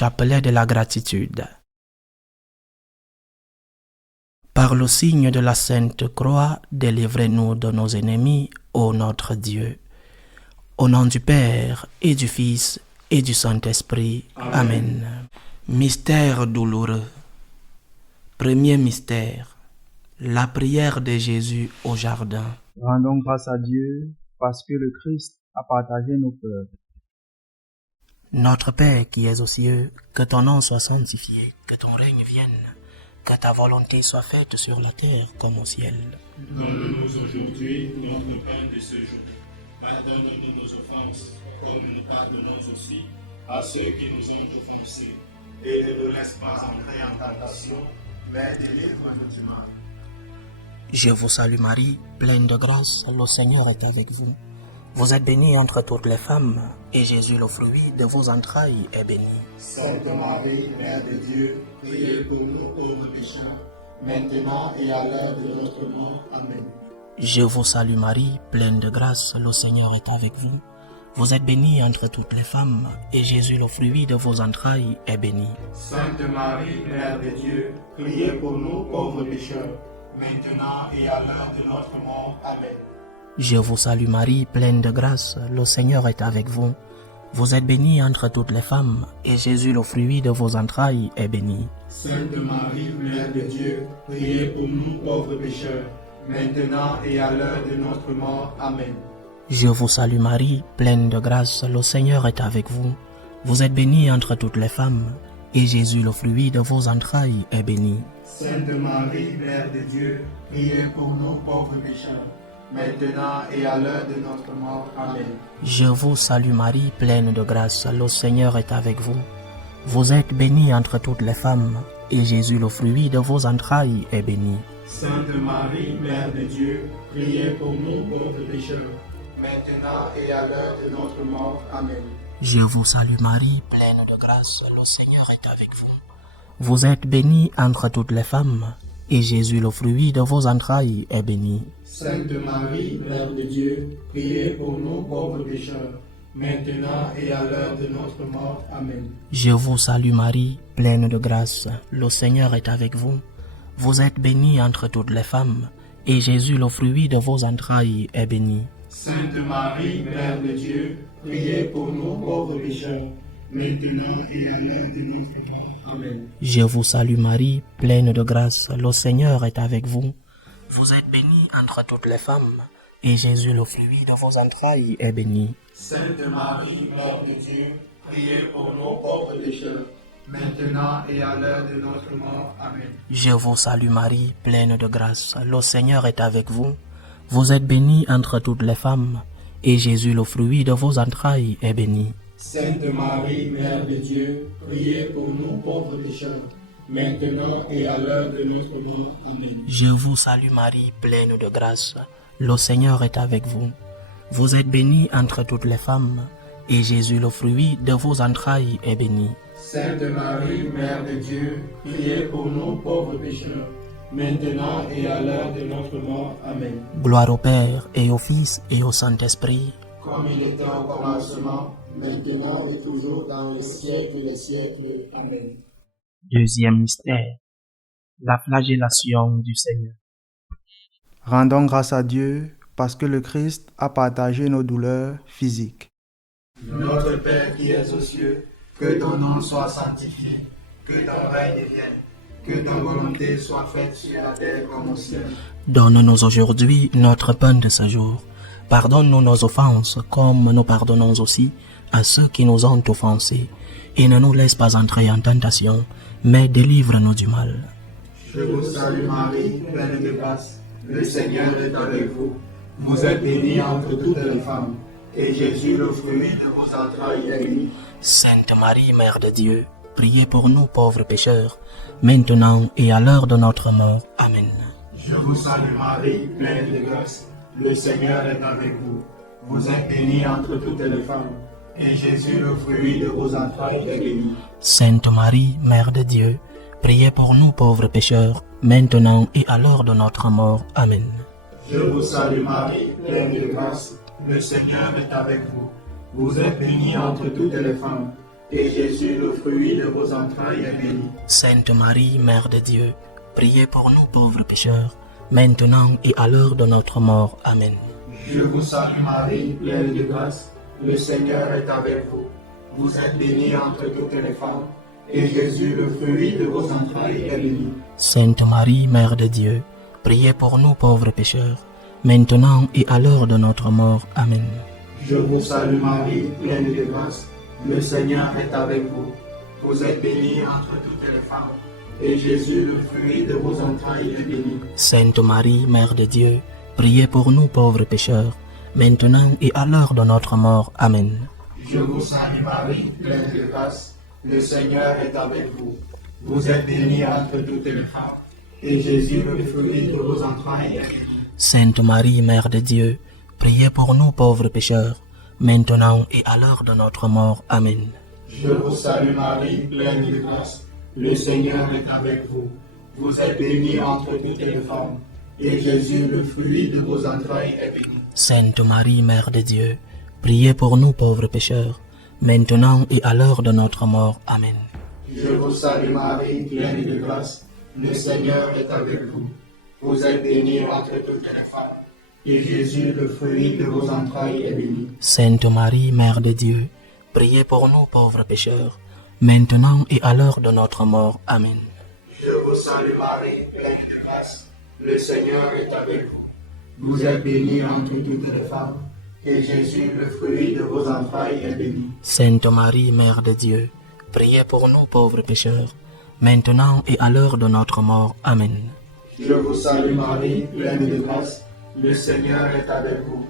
Chapelet de la gratitude. Par le signe de la Sainte Croix, délivrez-nous de nos ennemis, ô notre Dieu. Au nom du Père, et du Fils, et du Saint-Esprit. Amen. Mystère douloureux. Premier mystère. La prière de Jésus au jardin. Rendons grâce à Dieu parce que le Christ a partagé nos peurs. Notre Père qui es aux cieux, que ton nom soit sanctifié, que ton règne vienne, que ta volonté soit faite sur la terre comme au ciel. Donne-nous aujourd'hui notre pain de ce jour. Pardonne-nous nos offenses, comme nous pardonnons aussi à ceux qui nous ont offensés. Et ne nous laisse pas entrer en tentation, mais délivre-nous du mal. Je vous salue Marie, pleine de grâce, le Seigneur est avec vous. Vous êtes bénie entre toutes les femmes, et Jésus, le fruit de vos entrailles, est béni. Sainte Marie, Mère de Dieu, priez pour nous pauvres pécheurs, maintenant et à l'heure de notre mort. Amen. Je vous salue Marie, pleine de grâce, le Seigneur est avec vous. Vous êtes bénie entre toutes les femmes, et Jésus, le fruit de vos entrailles, est béni. Sainte Marie, Mère de Dieu, priez pour nous pauvres pécheurs, maintenant et à l'heure de notre mort. Amen. Je vous salue Marie, pleine de grâce, le Seigneur est avec vous. Vous êtes bénie entre toutes les femmes, et Jésus, le fruit de vos entrailles, est béni. Sainte Marie, Mère de Dieu, priez pour nous pauvres pécheurs, maintenant et à l'heure de notre mort. Amen. Je vous salue Marie, pleine de grâce, le Seigneur est avec vous. Vous êtes bénie entre toutes les femmes, et Jésus, le fruit de vos entrailles, est béni. Sainte Marie, Mère de Dieu, priez pour nous pauvres pécheurs, maintenant et à l'heure de notre mort. Amen. Je vous salue Marie, pleine de grâce, le Seigneur est avec vous. Vous êtes bénie entre toutes les femmes, et Jésus, le fruit de vos entrailles, est béni. Sainte Marie, Mère de Dieu, priez pour nous pauvres pécheurs, maintenant et à l'heure de notre mort. Amen. Je vous salue Marie, pleine de grâce, le Seigneur est avec vous. Vous êtes bénie entre toutes les femmes, et Jésus, le fruit de vos entrailles, est béni. Sainte Marie, Mère de Dieu, priez pour nous pauvres pécheurs, maintenant et à l'heure de notre mort. Amen. Je vous salue Marie, pleine de grâce, le Seigneur est avec vous. Vous êtes bénie entre toutes les femmes, et Jésus, le fruit de vos entrailles, est béni. Sainte Marie, Mère de Dieu, priez pour nous pauvres pécheurs, maintenant et à l'heure de notre mort. Amen. Je vous salue Marie, pleine de grâce, le Seigneur est avec vous. Vous êtes bénie entre toutes les femmes, et Jésus, le fruit de vos entrailles, est béni. Sainte Marie, Mère de Dieu, priez pour nous pauvres pécheurs, maintenant et à l'heure de notre mort. Amen. Je vous salue Marie, pleine de grâce, le Seigneur est avec vous. Vous êtes bénie entre toutes les femmes, et Jésus, le fruit de vos entrailles, est béni. Sainte Marie, Mère de Dieu, priez pour nous pauvres pécheurs, maintenant et à l'heure de notre mort. Amen. Je vous salue Marie, pleine de grâce, le Seigneur est avec vous. Vous êtes bénie entre toutes les femmes, et Jésus, le fruit de vos entrailles, est béni. Sainte Marie, Mère de Dieu, priez pour nous pauvres pécheurs, maintenant et à l'heure de notre mort. Amen. Gloire au Père, et au Fils, et au Saint-Esprit. Comme il était au commencement, maintenant et toujours dans les siècles des siècles. Amen. Deuxième mystère. La flagellation du Seigneur. Rendons grâce à Dieu parce que le Christ a partagé nos douleurs physiques. Notre Père qui es aux cieux, que ton nom soit sanctifié, que ton règne vienne, que ta volonté soit faite sur la terre comme au ciel. Donne-nous aujourd'hui notre pain de ce jour. Pardonne-nous nos offenses, comme nous pardonnons aussi à ceux qui nous ont offensés. Et ne nous laisse pas entrer en tentation, mais délivre-nous du mal. Je vous salue Marie, pleine de grâce, le Seigneur est avec vous. Vous êtes bénie entre toutes les femmes, et Jésus, le fruit de vos entrailles, est béni. Sainte Marie, Mère de Dieu, priez pour nous pauvres pécheurs, maintenant et à l'heure de notre mort. Amen. Je vous salue Marie, pleine de grâce, le Seigneur est avec vous. Vous êtes bénie entre toutes les femmes, et Jésus, le fruit de vos entrailles, est béni. Sainte Marie, Mère de Dieu, priez pour nous pauvres pécheurs, maintenant et à l'heure de notre mort. Amen. Je vous salue Marie, pleine de grâce, le Seigneur est avec vous. Vous êtes bénie entre toutes les femmes, et Jésus, le fruit de vos entrailles, est béni. Sainte Marie, Mère de Dieu, priez pour nous pauvres pécheurs, maintenant et à l'heure de notre mort. Amen. Je vous salue Marie, pleine de grâce, le Seigneur est avec vous. Vous êtes bénie entre toutes les femmes, et Jésus, le fruit de vos entrailles, est béni. Sainte Marie, Mère de Dieu, priez pour nous pauvres pécheurs, maintenant et à l'heure de notre mort. Amen. Je vous salue Marie, pleine de grâce, le Seigneur est avec vous. Vous êtes bénie entre toutes les femmes, et Jésus, le fruit de vos entrailles, est béni. Sainte Marie, Mère de Dieu, priez pour nous pauvres pécheurs, maintenant et à l'heure de notre mort. Amen. Je vous salue Marie, pleine de grâce, le Seigneur est avec vous. Vous êtes bénie entre toutes les femmes, et Jésus, le fruit de vos entrailles, est béni. Sainte Marie, Mère de Dieu, priez pour nous pauvres pécheurs, maintenant et à l'heure de notre mort. Amen. Je vous salue Marie, pleine de grâce, le Seigneur est avec vous. Vous êtes bénie entre toutes les femmes, et Jésus, le fruit de vos entrailles, est béni. Sainte Marie, Mère de Dieu, priez pour nous pauvres pécheurs, maintenant et à l'heure de notre mort. Amen. Je vous salue Marie, pleine de grâce, le Seigneur est avec vous. Vous êtes bénie entre toutes les femmes, et Jésus, le fruit de vos entrailles, est béni. Sainte Marie, Mère de Dieu, priez pour nous pauvres pécheurs, maintenant et à l'heure de notre mort. Amen. Je vous salue Marie, pleine de grâce, le Seigneur est avec vous. Vous êtes bénie entre toutes les femmes, et Jésus, le fruit de vos entrailles, est béni. Sainte Marie, Mère de Dieu, priez pour nous pauvres pécheurs, maintenant et à l'heure de notre mort. Amen. Je vous salue Marie, pleine de grâce, le Seigneur est avec vous.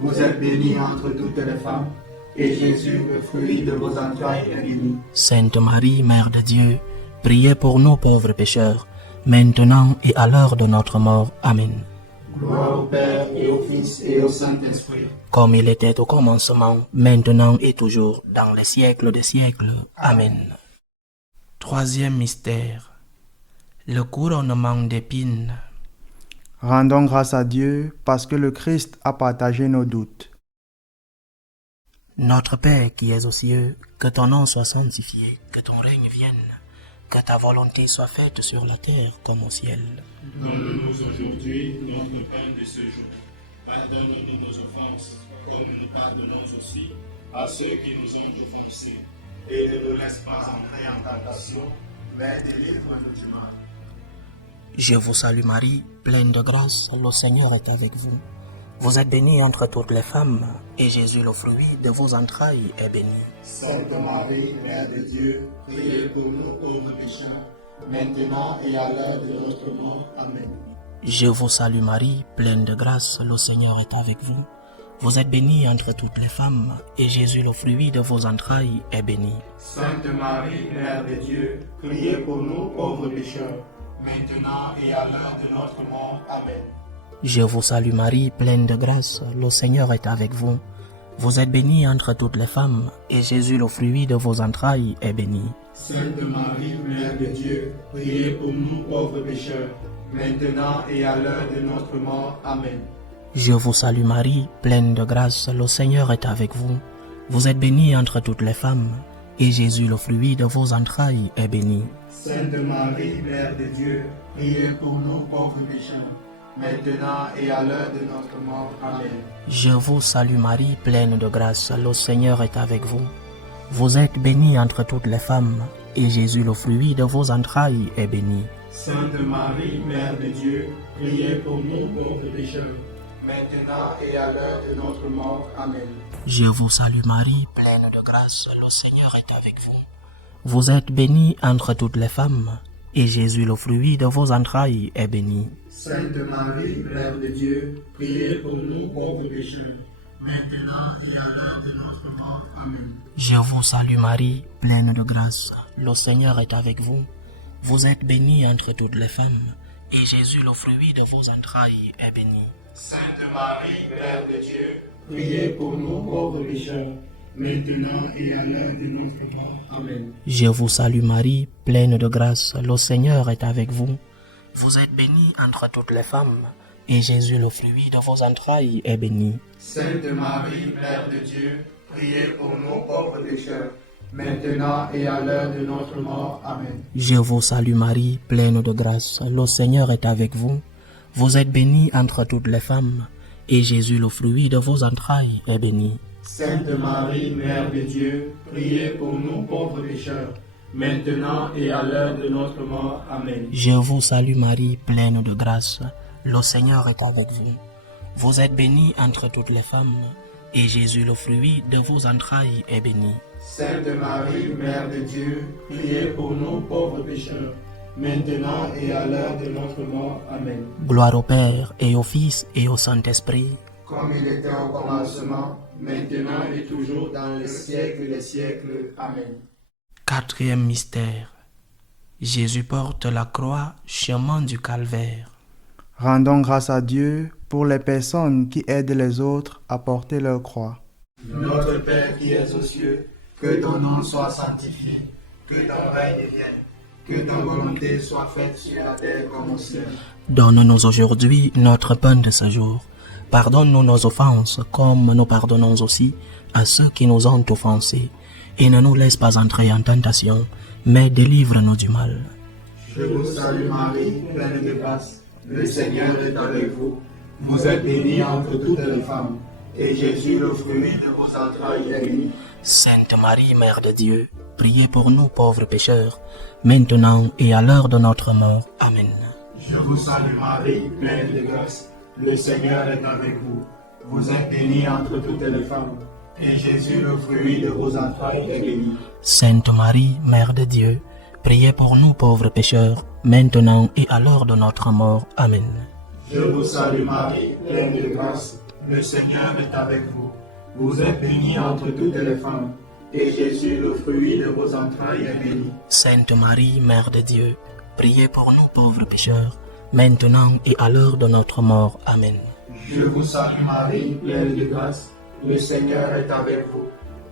Vous êtes bénie entre toutes les femmes, et Jésus, le fruit de vos entrailles, est béni. Sainte Marie, Mère de Dieu, priez pour nous pauvres pécheurs, maintenant et à l'heure de notre mort. Amen. Gloire au Père et au Fils et au Saint-Esprit. Comme il était au commencement, maintenant et toujours, dans les siècles des siècles. Amen. Troisième mystère, le couronnement d'épines. Rendons grâce à Dieu parce que le Christ a partagé nos doutes. Notre Père qui es aux cieux, que ton nom soit sanctifié, que ton règne vienne, que ta volonté soit faite sur la terre comme au ciel. Donne-nous aujourd'hui notre pain de ce jour. Pardonne-nous nos offenses, comme nous pardonnons aussi à ceux qui nous ont offensés. Et ne nous laisse pas entrer en tentation, mais délivre-nous du mal. Je vous salue Marie, pleine de grâce, le Seigneur est avec vous. Vous êtes bénie entre toutes les femmes, et Jésus, le fruit de vos entrailles, est béni. Sainte Marie, Mère de Dieu, priez pour nous pauvres pécheurs, maintenant et à l'heure de notre mort. Amen. Je vous salue Marie, pleine de grâce, le Seigneur est avec vous. Vous êtes bénie entre toutes les femmes, et Jésus, le fruit de vos entrailles, est béni. Sainte Marie, Mère de Dieu, priez pour nous pauvres pécheurs, maintenant et à l'heure de notre mort. Amen. Je vous salue Marie, pleine de grâce, le Seigneur est avec vous. Vous êtes bénie entre toutes les femmes, et Jésus, le fruit de vos entrailles, est béni. Sainte Marie, Mère de Dieu, priez pour nous pauvres pécheurs, maintenant et à l'heure de notre mort. Amen. Je vous salue Marie, pleine de grâce, le Seigneur est avec vous. Vous êtes bénie entre toutes les femmes, et Jésus, le fruit de vos entrailles, est béni. Sainte Marie, Mère de Dieu, priez pour nous pauvres pécheurs, maintenant et à l'heure de notre mort. Amen. Je vous salue Marie, pleine de grâce, le Seigneur est avec vous. Vous êtes bénie entre toutes les femmes, et Jésus, le fruit de vos entrailles, est béni. Sainte Marie, Mère de Dieu, priez pour nous pauvres pécheurs, maintenant et à l'heure de notre mort. Amen. Je vous salue Marie, pleine de grâce, le Seigneur est avec vous. Vous êtes bénie entre toutes les femmes, et Jésus, le fruit de vos entrailles, est béni. Sainte Marie, Mère de Dieu, priez pour nous pauvres pécheurs, maintenant et à l'heure de notre mort. Amen. Je vous salue Marie, pleine de grâce, le Seigneur est avec vous. Vous êtes bénie entre toutes les femmes, et Jésus, le fruit de vos entrailles, est béni. Sainte Marie, Mère de Dieu, priez pour nous pauvres pécheurs, maintenant et à l'heure de notre mort. Amen. Je vous salue Marie, pleine de grâce, le Seigneur est avec vous. Vous êtes bénie entre toutes les femmes, et Jésus, le fruit de vos entrailles, est béni. Sainte Marie, Mère de Dieu, priez pour nous pauvres pécheurs, maintenant et à l'heure de notre mort. Amen. Je vous salue Marie, pleine de grâce, le Seigneur est avec vous. Vous êtes bénie entre toutes les femmes, et Jésus, le fruit de vos entrailles, est béni. Sainte Marie, Mère de Dieu, priez pour nous pauvres pécheurs, maintenant et à l'heure de notre mort. Amen. Je vous salue Marie, pleine de grâce, le Seigneur est avec vous. Vous êtes bénie entre toutes les femmes, et Jésus, le fruit de vos entrailles, est béni. Sainte Marie, Mère de Dieu, priez pour nous pauvres pécheurs, maintenant et à l'heure de notre mort. Amen. Gloire au Père, et au Fils, et au Saint-Esprit. Comme il était au commencement, maintenant et toujours dans les siècles des siècles. Amen. Quatrième mystère. Jésus porte la croix, chemin du calvaire. Rendons grâce à Dieu pour les personnes qui aident les autres à porter leur croix. Notre Père qui es aux cieux, que ton nom soit sanctifié, que ton règne vienne, que ta volonté soit faite sur la terre comme au ciel. Donne-nous aujourd'hui notre pain de ce jour. Pardonne-nous nos offenses, comme nous pardonnons aussi à ceux qui nous ont offensés. Et ne nous laisse pas entrer en tentation, mais délivre-nous du mal. Je vous salue Marie, pleine de grâce, le Seigneur est avec vous. Vous êtes bénie entre toutes les femmes, et Jésus, le fruit de vos entrailles, est béni. Sainte Marie, Mère de Dieu, priez pour nous pauvres pécheurs, maintenant et à l'heure de notre mort. Amen. Je vous salue Marie, pleine de grâce, le Seigneur est avec vous. Vous êtes bénie entre toutes les femmes, et Jésus, le fruit de vos entrailles, est béni. Sainte Marie, Mère de Dieu, priez pour nous pauvres pécheurs, maintenant et à l'heure de notre mort. Amen. Je vous salue Marie, pleine de grâce, le Seigneur est avec vous. Vous êtes bénie entre toutes les femmes, et Jésus, le fruit de vos entrailles, est béni. Sainte Marie, Mère de Dieu, priez pour nous pauvres pécheurs, maintenant et à l'heure de notre mort. Amen. Je vous salue Marie, pleine de grâce, le Seigneur est avec vous.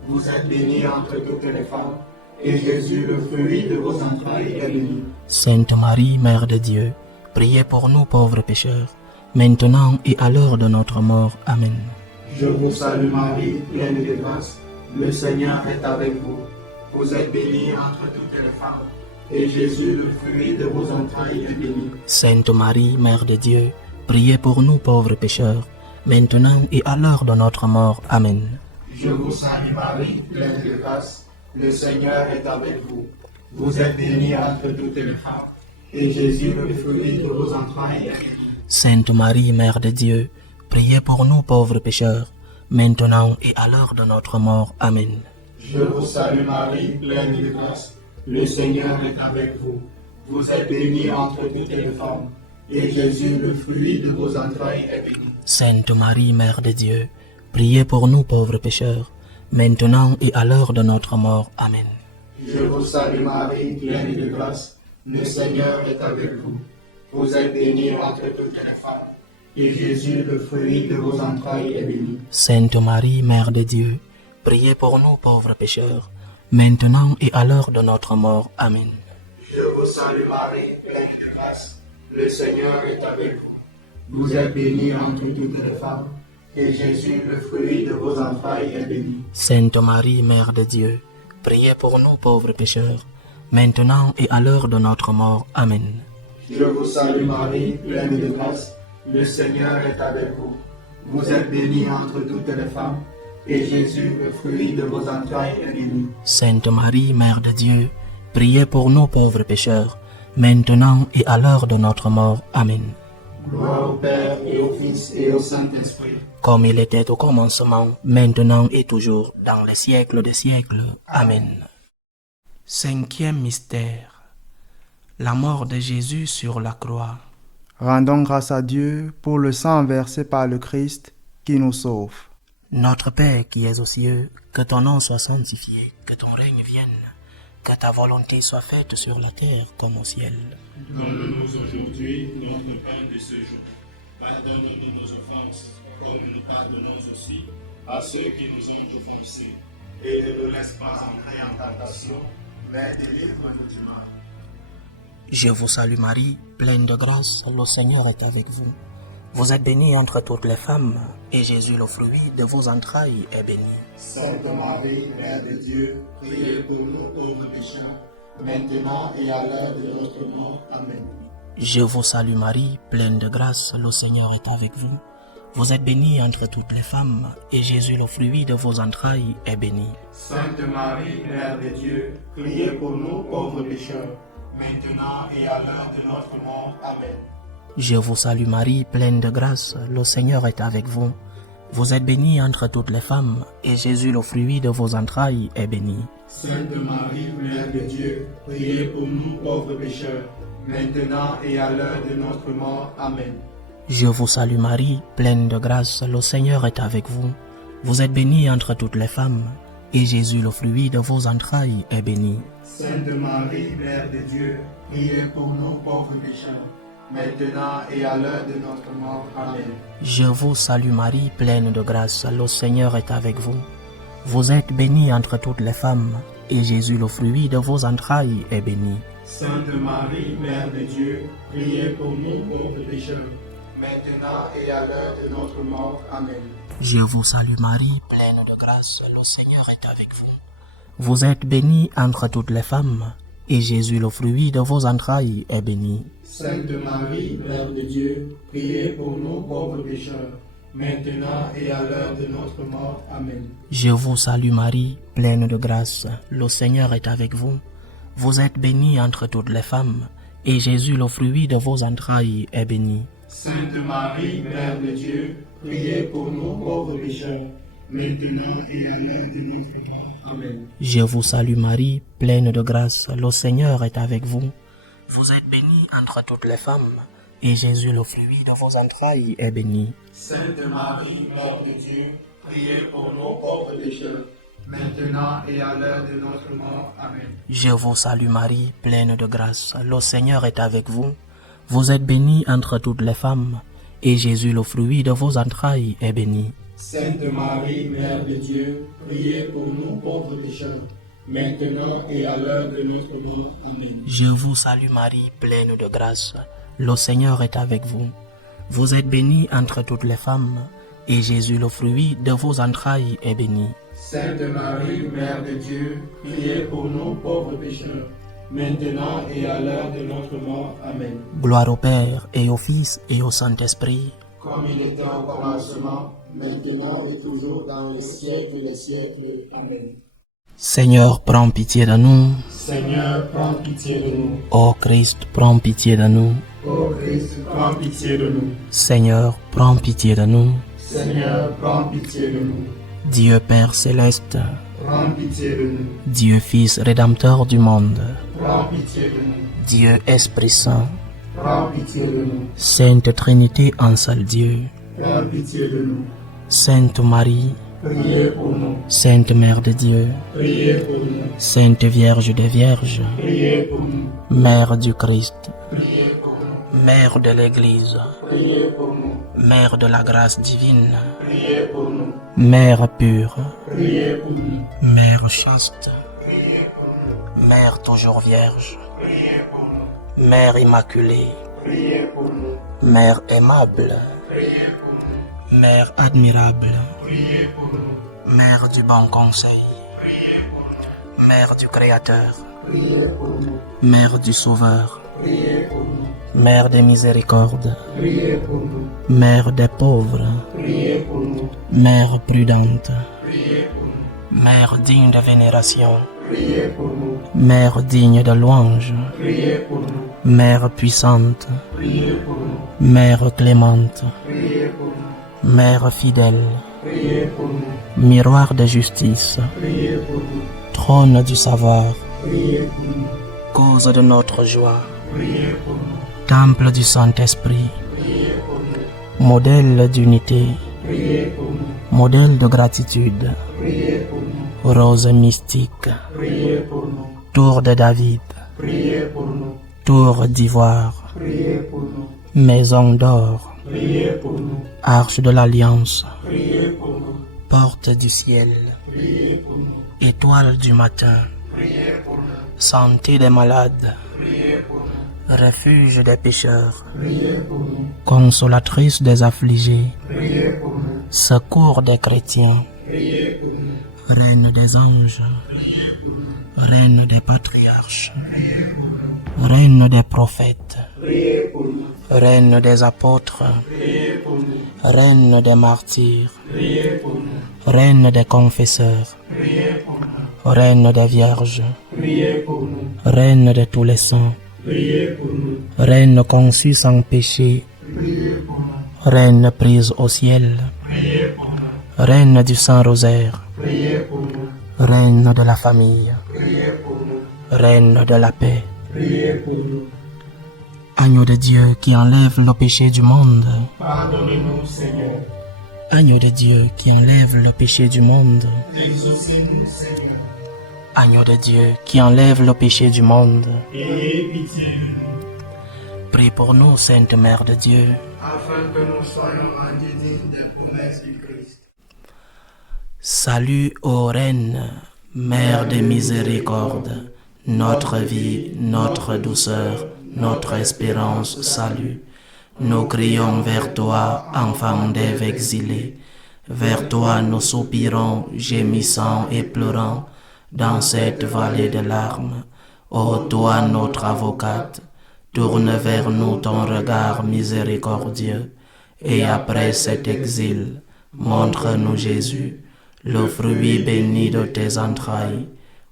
Vous êtes bénie entre toutes les femmes, et Jésus, le fruit de vos entrailles, est béni. Sainte Marie, Mère de Dieu, priez pour nous pauvres pécheurs, maintenant et à l'heure de notre mort. Amen. Je vous salue Marie, pleine de grâce, le Seigneur est avec vous. Vous êtes bénie entre toutes les femmes, et Jésus, le fruit de vos entrailles, est béni. Sainte Marie, Mère de Dieu, priez pour nous pauvres pécheurs, maintenant et à l'heure de notre mort. Amen. Je vous salue Marie, pleine de grâce, le Seigneur est avec vous. Vous êtes bénie entre toutes les femmes, et Jésus, le fruit de vos entrailles, est béni. Sainte Marie, Mère de Dieu, priez pour nous pauvres pécheurs, maintenant et à l'heure de notre mort. Amen. Je vous salue Marie, pleine de grâce, le Seigneur est avec vous. Vous êtes bénie entre toutes les femmes, et Jésus, le fruit de vos entrailles, est béni. Sainte Marie, Mère de Dieu, priez pour nous pauvres pécheurs, maintenant et à l'heure de notre mort. Amen. Je vous salue Marie, pleine de grâce, le Seigneur est avec vous. Vous êtes bénie entre toutes les femmes, et Jésus, le fruit de vos entrailles, est béni. Sainte Marie, Mère de Dieu, priez pour nous pauvres pécheurs, maintenant et à l'heure de notre mort. Amen. Je vous salue Marie, pleine de grâce, le Seigneur est avec vous. Vous êtes bénie entre toutes les femmes, et Jésus, le fruit de vos entrailles, est béni. Sainte Marie, Mère de Dieu, priez pour nous pauvres pécheurs, maintenant et à l'heure de notre mort. Amen. Je vous salue Marie, pleine de grâce, le Seigneur est avec vous. Vous êtes bénie entre toutes les femmes, et Jésus, le fruit de vos entrailles, est béni. Sainte Marie, Mère de Dieu, priez pour nous pauvres pécheurs, maintenant et à l'heure de notre mort. Amen. Gloire au Père et au Fils et au Saint-Esprit. Comme il était au commencement, maintenant et toujours, dans les siècles des siècles. Amen. Cinquième mystère. La mort de Jésus sur la croix. Rendons grâce à Dieu pour le sang versé par le Christ qui nous sauve. Notre Père qui es aux cieux, que ton nom soit sanctifié, que ton règne vienne, que ta volonté soit faite sur la terre comme au ciel. Donne-nous aujourd'hui notre pain de ce jour. Pardonne-nous nos offenses, comme nous pardonnons aussi à ceux qui nous ont offensés. Et ne nous laisse pas entrer en tentation, mais délivre-nous du mal. Je vous salue Marie, pleine de grâce, le Seigneur est avec vous. Vous êtes bénie entre toutes les femmes, et Jésus, le fruit de vos entrailles, est béni. Sainte Marie, Mère de Dieu, priez pour nous pauvres pécheurs, maintenant et à l'heure de notre mort. Amen. Je vous salue Marie, pleine de grâce, le Seigneur est avec vous. Vous êtes bénie entre toutes les femmes, et Jésus, le fruit de vos entrailles, est béni. Sainte Marie, Mère de Dieu, priez pour nous pauvres pécheurs, maintenant et à l'heure de notre mort. Amen. Je vous salue Marie, pleine de grâce, le Seigneur est avec vous. Vous êtes bénie entre toutes les femmes, et Jésus, le fruit de vos entrailles, est béni. Sainte Marie, Mère de Dieu, priez pour nous pauvres pécheurs, maintenant et à l'heure de notre mort. Amen. Je vous salue Marie, pleine de grâce, le Seigneur est avec vous. Vous êtes bénie entre toutes les femmes, et Jésus, le fruit de vos entrailles, est béni. Sainte Marie, Mère de Dieu, priez pour nous pauvres pécheurs, maintenant et à l'heure de notre mort. Amen. Je vous salue Marie, pleine de grâce, le Seigneur est avec vous. Vous êtes bénie entre toutes les femmes, et Jésus, le fruit de vos entrailles, est béni. Sainte Marie, Mère de Dieu, priez pour nous pauvres pécheurs, maintenant et à l'heure de notre mort. Amen. Je vous salue Marie, pleine de grâce, le Seigneur est avec vous. Vous êtes bénie entre toutes les femmes, et Jésus, le fruit de vos entrailles, est béni. Sainte Marie, Mère de Dieu, priez pour nous pauvres pécheurs, maintenant et à l'heure de notre mort. Amen. Je vous salue Marie, pleine de grâce, le Seigneur est avec vous. Vous êtes bénie entre toutes les femmes, et Jésus, le fruit de vos entrailles, est béni. Sainte Marie, Mère de Dieu, priez pour nous pauvres pécheurs, maintenant et à l'heure de notre mort. Amen. Je vous salue Marie, pleine de grâce, le Seigneur est avec vous. Vous êtes bénie entre toutes les femmes, et Jésus, le fruit de vos entrailles, est béni. Sainte Marie, Mère de Dieu, priez pour nous pauvres pécheurs, maintenant et à l'heure de notre mort. Amen. Je vous salue Marie, pleine de grâce, le Seigneur est avec vous. Vous êtes bénie entre toutes les femmes, et Jésus, le fruit de vos entrailles, est béni. Sainte Marie, Mère de Dieu, priez pour nous pauvres pécheurs, maintenant et à l'heure de notre mort. Amen. Je vous salue Marie, pleine de grâce, le Seigneur est avec vous. Vous êtes bénie entre toutes les femmes, et Jésus, le fruit de vos entrailles, est béni. Sainte Marie, Mère de Dieu, priez pour nous pauvres pécheurs, maintenant et à l'heure de notre mort. Amen. Gloire au Père, et au Fils, et au Saint-Esprit, comme il était au commencement, maintenant et toujours dans les siècles des siècles. Amen. Seigneur, prends pitié de nous. Seigneur, prends pitié de nous. Ô Christ, prends pitié de nous. Ô Christ, prends pitié de nous. Seigneur, prends pitié de nous. Seigneur, prends pitié de nous. Dieu Père céleste, Prends pitié de nous. Dieu Fils rédempteur du monde, Prends pitié de nous. Dieu Esprit Saint, Prends pitié de nous. Sainte Trinité en seul Dieu, Prends pitié de nous. Sainte Marie, Priez pour nous. Sainte Mère de Dieu, Priez pour nous. Sainte Vierge des Vierges, Priez pour nous. Mère du Christ, Priez pour nous. Mère de l'Église, Priez pour nous. Mère de la grâce divine, Priez pour nous. Mère pure, Priez pour nous. Mère chaste, Priez pour nous. Mère toujours vierge, Priez pour nous. Mère immaculée, Priez pour nous. Mère aimable, Priez pour nous. Mère admirable, Priez pour nous. Mère du bon conseil, Priez pour nous. Mère du Créateur, Priez pour nous. Mère du Sauveur, Priez pour nous. Mère des miséricordes, Priez pour nous. Mère des pauvres, Priez pour nous. Mère prudente, Priez pour nous. Mère digne de vénération, Priez pour nous. Mère digne de louange, Priez pour nous. Mère puissante, Priez pour nous. Mère clémente, Priez pour nous. Mère fidèle, Priez pour nous. miroir de justice, Priez pour nous. trône du savoir, Priez pour nous. cause de notre joie, Priez pour nous. temple du Saint-Esprit, Priez pour nous. modèle d'unité, Priez pour nous. modèle de gratitude, Priez pour nous. rose mystique, Priez pour nous. tour de David, Priez pour nous. tour d'ivoire, Priez pour nous. maison d'or, Priez pour nous. arche de l'alliance, Priez pour nous. porte du ciel, Priez pour nous. étoile du matin, Priez pour nous. santé des malades, Priez pour nous. refuge des pécheurs, Priez pour nous. consolatrice des affligés, Priez pour nous. secours des chrétiens, Priez pour nous. reine des anges, reine des patriarches, reine des prophètes, Priez pour nous. reine des apôtres, Priez pour nous. reine des martyrs, Priez pour nous. reine des confesseurs, Priez pour nous. reine des vierges, Priez pour nous. reine de tous les saints, Priez pour nous. reine conçue sans péché, Priez pour nous. reine prise au ciel, Priez pour nous. reine du Saint-Rosaire, Priez pour nous. reine de la famille, Priez pour nous. reine de la paix, Priez pour nous. agneau de Dieu qui enlève le péché du monde, Pardonnez-nous, Seigneur. agneau de Dieu qui enlève le péché du monde, Exaucez-nous, Seigneur. agneau de Dieu qui enlève le péché du monde, Ayez pitié de nous, prie pour nous, Sainte Mère de Dieu. afin que nous soyons rendus dignes des promesses du Christ. Salut ô Reine, Mère de miséricorde, notre vie, notre douceur, notre espérance, salut. Nous crions vers toi, enfant d'Ève exilée. Vers toi nous soupirons, gémissant et pleurant, dans cette vallée de larmes. Ô toi notre avocate, tourne vers nous ton regard miséricordieux, et après cet exil, montre-nous Jésus, le fruit béni de tes entrailles.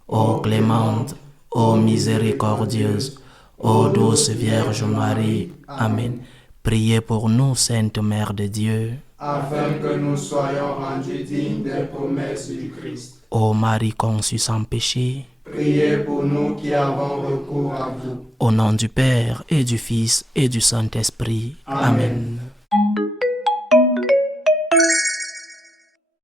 Ô clémente, ô miséricordieuse, ô douce Vierge Marie. Amen. Priez pour nous, Sainte Mère de Dieu. Afin que nous soyons rendus dignes des promesses du Christ. Ô Marie conçue sans péché, Priez pour nous qui avons recours à vous. au nom du Père et du Fils et du Saint-Esprit. Amen.